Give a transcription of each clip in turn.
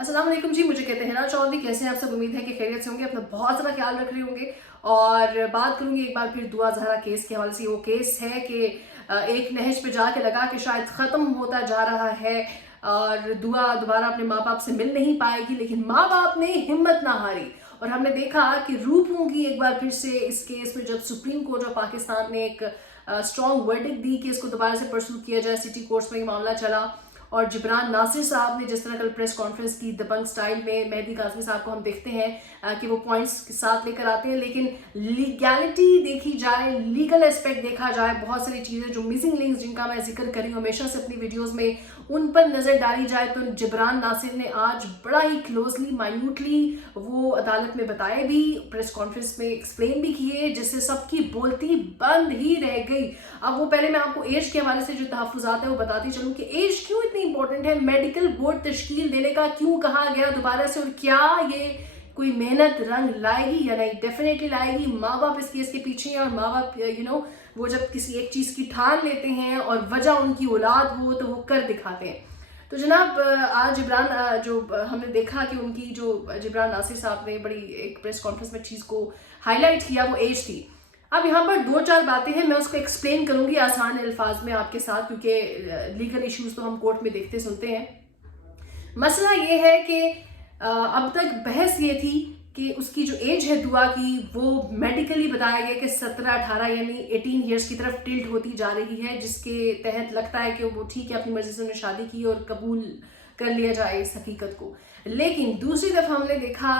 अस्सलाम वालेकुम जी, मुझे कहते हैं हिना चौधरी। कैसे हैं आप सब? उम्मीद है कि खैरियत से होंगे, अपना बहुत ज़्यादा ख्याल रख रहे होंगे। और बात करूंगी एक बार फिर दुआ ज़हरा केस के हवाले से। वो केस है कि एक नहज पे जाके लगा कि शायद ख़त्म होता जा रहा है और दुआ दोबारा अपने माँ बाप से मिल नहीं पाएगी, लेकिन माँ बाप ने हिम्मत ना हारी। और हमने देखा कि रूपों की एक बार फिर से इस केस में जब सुप्रीम कोर्ट ऑफ पाकिस्तान ने एक स्ट्रॉन्ग वर्डिक्ट दी कि इसको दोबारा से परसू किया जाए, सिटी कोर्ट्स में ये मामला चला। और जिब्रान नासिर साहब ने जिस तरह कल प्रेस कॉन्फ्रेंस की दबंग स्टाइल में, मेहदी काज़मी साहब को हम देखते हैं कि वो पॉइंट्स के साथ लेकर आते हैं, लेकिन लीगैलिटी देखी जाए, लीगल एस्पेक्ट देखा जाए, बहुत सारी चीज़ें जो मिसिंग लिंक्स जिनका मैं जिक्र करी हूँ हमेशा से अपनी वीडियोज़ में, उन पर नज़र डाली जाए तो जिब्रान नासिर ने आज बड़ा ही क्लोजली माइन्यूटली वो अदालत में बताए भी, प्रेस कॉन्फ्रेंस में एक्सप्लेन भी किए, जिससे सबकी बोलती बंद ही रह गई। अब वो पहले मैं आपको एज के हवाले से जो तहफ़्फ़ुज़ात है वो बताती चलूँ कि एज क्यों इतनी इंपॉर्टेंट है, मेडिकल बोर्ड तश्कील देने का क्यों कहा गया दोबारा से, और क्या ये कोई मेहनत रंग लाएगी या नहीं? डेफिनेटली लाएगी। माँ बाप इस केस के पीछे हैं और माँ बाप वो जब किसी एक चीज़ की ठान लेते हैं और वजह उनकी औलाद हो तो वो कर दिखाते हैं। तो जनाब आज जिब्रान जो हमने देखा कि उनकी जो जिब्रान नासिर साहब ने बड़ी एक प्रेस कॉन्फ्रेंस में चीज़ को हाईलाइट किया, वो एज थी। अब यहाँ पर दो चार बातें हैं, मैं उसको एक्सप्लेन करूंगी आसान अल्फाज में आपके साथ, क्योंकि लीगल इश्यूज तो हम कोर्ट में देखते सुनते हैं। मसला ये है कि अब तक बहस ये थी कि उसकी जो एज है दुआ की, वो मेडिकली बताया गया कि 17-18 यानी 18 ईयर्स की तरफ टिल्ट होती जा रही है, जिसके तहत लगता है कि वो ठीक है, अपनी मर्जी से उन्होंने शादी की और कबूल कर लिया जाए इस हकीकत को। लेकिन दूसरी तरफ हमने देखा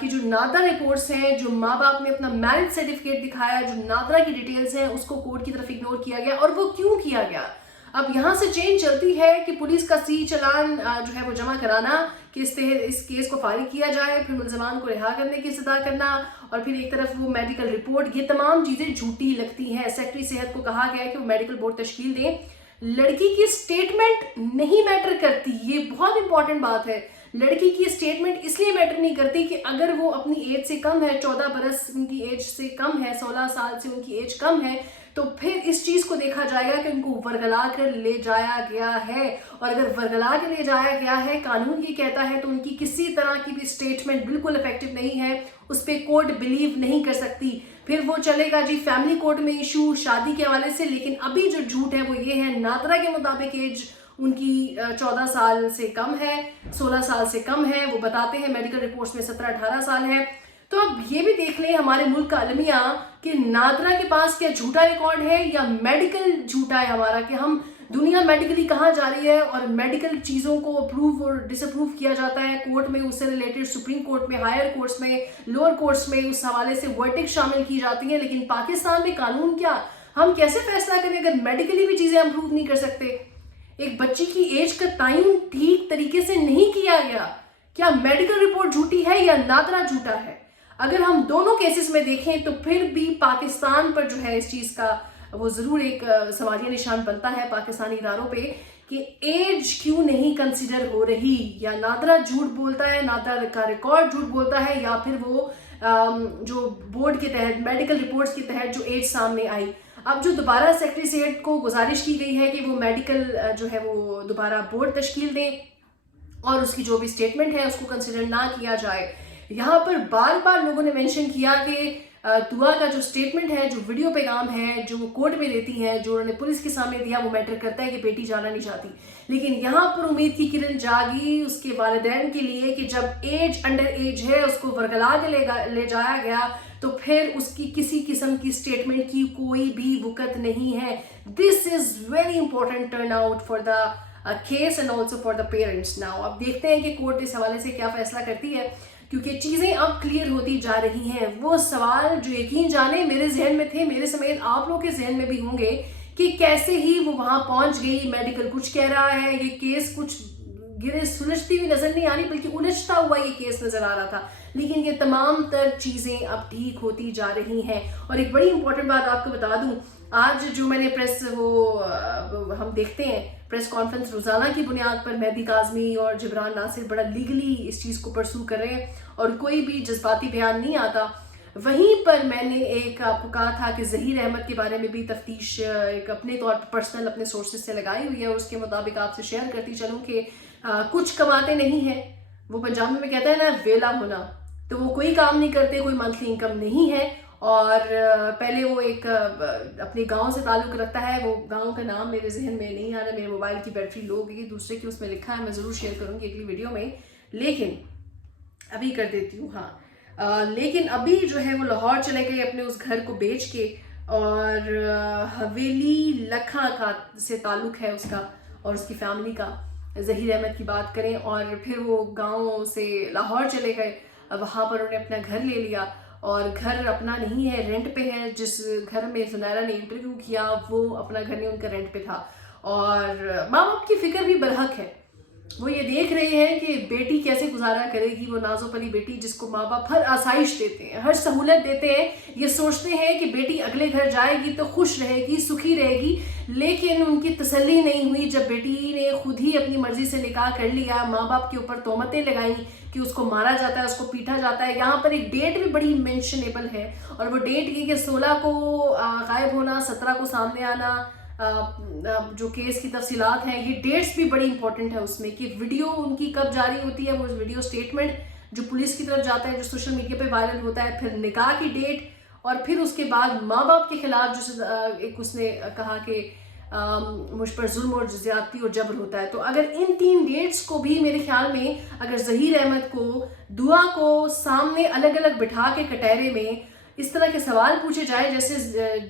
कि जो नादरा रिपोर्ट्स हैं, जो माँ बाप ने अपना मैरिज सर्टिफिकेट दिखाया, जो नादरा की डिटेल्स हैं, उसको कोर्ट की तरफ इग्नोर किया गया। और वो क्यों किया गया? अब यहाँ से चेंज चलती है कि पुलिस का सी चलान जो है वो जमा कराना कि इस केस को फारिग किया जाए, फिर मुलजमान को रिहा करने की सदा करना, और फिर एक तरफ वो मेडिकल रिपोर्ट। ये तमाम चीज़ें झूठी लगती हैं। सेक्रेटरी सेहत को कहा गया है कि वो मेडिकल बोर्ड तश्कील दें। लड़की की स्टेटमेंट नहीं मैटर करती, ये बहुत इंपॉर्टेंट बात है। लड़की की स्टेटमेंट इसलिए मैटर नहीं करती कि अगर वो अपनी एज से कम है, 14 बरस उनकी एज से कम है, 16 साल से उनकी एज कम है, तो फिर इस चीज को देखा जाएगा कि उनको वर्गला कर ले जाया गया है। और अगर वर्गला के ले जाया गया है, कानून ये कहता है, तो उनकी किसी तरह की भी स्टेटमेंट बिल्कुल इफेक्टिव नहीं है, उस पर कोर्ट बिलीव नहीं कर सकती। फिर वो चलेगा जी फैमिली कोर्ट में इशू शादी के हवाले से। लेकिन अभी जो झूठ है वो ये है, नादरा के मुताबिक एज उनकी 14 साल से कम है, 16 साल से कम है। वो बताते हैं मेडिकल रिपोर्ट्स में 17-18 साल है। तो अब ये भी देख लें हमारे मुल्क का अलमिया कि नादरा के पास क्या झूठा रिकॉर्ड है या मेडिकल झूठा है हमारा, कि हम दुनिया मेडिकली कहाँ जा रही है और मेडिकल चीज़ों को अप्रूव और डिसअप्रूव किया जाता है कोर्ट में, उससे रिलेटेड सुप्रीम कोर्ट में, हायर कोर्ट्स में, लोअर कोर्ट्स में उस हवाले से वर्डिक्ट शामिल की जाती है। लेकिन पाकिस्तान में कानून क्या, हम कैसे फैसला करें अगर मेडिकली भी चीज़ें अप्रूव नहीं कर सकते? एक बच्ची की एज का तयन ठीक तरीके से नहीं किया गया। क्या मेडिकल रिपोर्ट झूठी है या नादरा झूठा है? अगर हम दोनों केसेस में देखें तो फिर भी पाकिस्तान पर जो है इस चीज़ का वो ज़रूर एक सवालिया निशान बनता है पाकिस्तानी इदारों पे कि एज क्यों नहीं कंसिडर हो रही। या नादरा झूठ बोलता है, नादरा का रिकॉर्ड झूठ बोलता है, या फिर वो जो बोर्ड के तहत मेडिकल रिपोर्ट्स के तहत जो एज सामने आई। अब जो दोबारा सेक्रेटरी सेहत को गुजारिश की गई है कि वो मेडिकल जो है वो दोबारा बोर्ड तश्कील दें और उसकी जो भी स्टेटमेंट है उसको कंसिडर ना किया जाए। यहाँ पर बार बार लोगों ने मेंशन किया कि दुआ का जो स्टेटमेंट है, जो वीडियो पैगाम है, जो वो कोर्ट में देती हैं, जो उन्होंने पुलिस के सामने दिया, वो मैटर करता है कि बेटी जाना नहीं चाहती। लेकिन यहाँ पर उम्मीद की किरण जागी उसके वालिदैन के लिए कि जब एज अंडर एज है, उसको वर्गला के ले जाया गया, तो फिर उसकी किसी किस्म की स्टेटमेंट की कोई भी वक़्त नहीं है। This is very important turn out for the case and also for the parents. Now अब देखते हैं कि कोर्ट इस हवाले से क्या फैसला करती है, क्योंकि चीज़ें अब क्लियर होती जा रही हैं। वो सवाल जो यकीन जाने मेरे जहन में थे, मेरे समेत आप लोग के जहन में भी होंगे कि कैसे ही वो वहाँ पहुँच गई, मेडिकल कुछ कह रहा है, ये केस कुछ गिरे सुलझती हुई नज़र नहीं आ रही बल्कि उलझता हुआ ये केस नज़र आ रहा था। लेकिन ये तमाम तर चीज़ें अब ठीक होती जा रही हैं। और एक बड़ी इंपॉर्टेंट बात आपको बता दूं, आज जो मैंने प्रेस हम देखते हैं प्रेस कॉन्फ्रेंस रोज़ाना की बुनियाद पर मेहदी काज़मी और जिब्रान नासिर बड़ा लीगली इस चीज़ को परसू कर रहे हैं और कोई भी जज्बाती बयान नहीं आता। वहीं पर मैंने एक आपको कहा था कि ज़हीर अहमद के बारे में भी तफ्तीश एक अपने तौर पर पर्सनल अपने सोर्सेज से लगाई हुई है और उसके मुताबिक आपसे शेयर करती चलूँ कि कुछ कमाते नहीं हैं, وہ پنجابی میں کہتے ہیں نا ویلا ہونا، تو وہ کوئی کام نہیں کرتے، کوئی منتھلی انکم نہیں ہے، اور پہلے وہ ایک اپنے گاؤں سے تعلق رکھتا ہے، وہ گاؤں کا نام میرے ذہن میں نہیں آ رہا، میرے موبائل کی بیٹری لو گئی، دوسرے کی اس میں لکھا ہے، میں ضرور شیئر کروں گی اگلی ویڈیو میں، لیکن ابھی کر دیتی ہوں. ہاں لیکن ابھی جو ہے وہ لاہور چلے گئے اپنے اس گھر کو بیچ کے، اور حویلی لکھا کا سے تعلق ہے اس کا اور اس کی فیملی کا. ظہیر احمد کی بات کریں، اور پھر وہ گاؤں سے لاہور چلے گئے، وہاں پر انہوں نے اپنا گھر لے لیا، اور گھر اپنا نہیں ہے، رینٹ پہ ہے. جس گھر میں زنیرہ نے انٹرویو کیا وہ اپنا گھر نہیں، ان کا رینٹ پہ تھا. اور ماں باپ کی فکر بھی برحق ہے، وہ یہ دیکھ رہے ہیں کہ بیٹی کیسے گزارا کرے گی، وہ نازو پری بیٹی جس کو ماں باپ ہر آسائش دیتے ہیں، ہر سہولت دیتے ہیں، یہ سوچتے ہیں کہ بیٹی اگلے گھر جائے گی تو خوش رہے گی، سکھی رہے گی. لیکن ان کی تسلی نہیں ہوئی جب بیٹی نے خود ہی اپنی مرضی سے نکاح کر لیا، ماں باپ کے اوپر تہمتیں لگائیں کہ اس کو مارا جاتا ہے، اس کو پیٹا جاتا ہے. یہاں پر ایک ڈیٹ بھی بڑی مینشنیبل ہے، اور وہ ڈیٹ یہ کہ 16 کو غائب ہونا، 17 کو سامنے آنا. جو کیس کی تفصیلات ہیں، یہ ڈیٹس بھی بڑی امپورٹنٹ ہے اس میں، کہ ویڈیو ان کی کب جاری ہوتی ہے، وہ ویڈیو سٹیٹمنٹ جو پولیس کی طرف جاتا ہے، جو سوشل میڈیا پہ وائرل ہوتا ہے، پھر نکاح کی ڈیٹ، اور پھر اس کے بعد ماں باپ کے خلاف جو ایک اس نے کہا کہ مجھ پر ظلم اور زیادتی اور جبر ہوتا ہے. تو اگر ان 3 ڈیٹس کو بھی میرے خیال میں اگر ظہیر احمد کو دعا کو سامنے الگ الگ بٹھا کے کٹہرے میں اس طرح کے سوال پوچھے جائے جیسے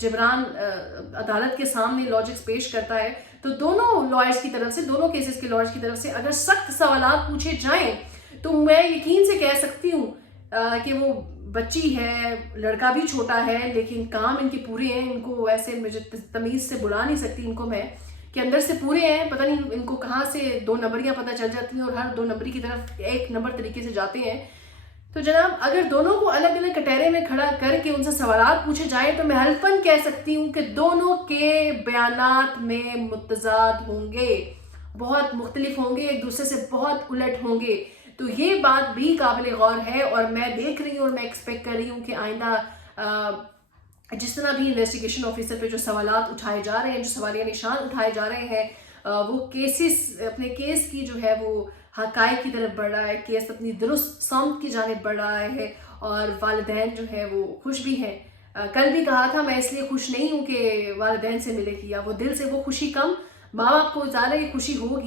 جبران عدالت کے سامنے لاجکس پیش کرتا ہے، تو دونوں لائرز کی طرف سے، دونوں کیسز کے لائرز کی طرف سے اگر سخت سوالات پوچھے جائیں تو میں یقین سے کہہ سکتی ہوں کہ وہ بچی ہے، لڑکا بھی چھوٹا ہے، لیکن کام ان کے پورے ہیں. ان کو ایسے مجھے تمیز سے بلا نہیں سکتی ان کو میں، کہ اندر سے پورے ہیں. پتہ نہیں ان کو کہاں سے 2 نمبریاں پتہ چل جاتی ہیں، اور ہر 2 نمبری کی طرف 1 نمبر طریقے سے جاتے ہیں. تو جناب اگر دونوں کو الگ الگ کٹہرے میں کھڑا کر کے ان سے سوالات پوچھے جائیں تو میں حلفاً کہہ سکتی ہوں کہ دونوں کے بیانات میں متضاد ہوں گے، بہت مختلف ہوں گے، ایک دوسرے سے بہت الٹ ہوں گے. تو یہ بات بھی قابل غور ہے، اور میں دیکھ رہی ہوں اور میں ایکسپیکٹ کر رہی ہوں کہ آئندہ جس طرح بھی انویسٹیگیشن آفیسر پہ جو سوالات اٹھائے جا رہے ہیں، جو سوالیہ نشان اٹھائے جا رہے ہیں، وہ کیسز اپنے کیس کی جو ہے وہ حقائق کی طرف بڑھ رہا ہے، کیس اپنی درست سمت کی جانب بڑھ رہا ہے، اور والدین جو ہے وہ خوش بھی ہیں. کل بھی کہا تھا میں اس لیے خوش نہیں ہوں کہ والدین سے ملے کیا، وہ دل سے وہ خوشی کم، ماں باپ کو ظاہر ہے یہ خوشی ہوگی.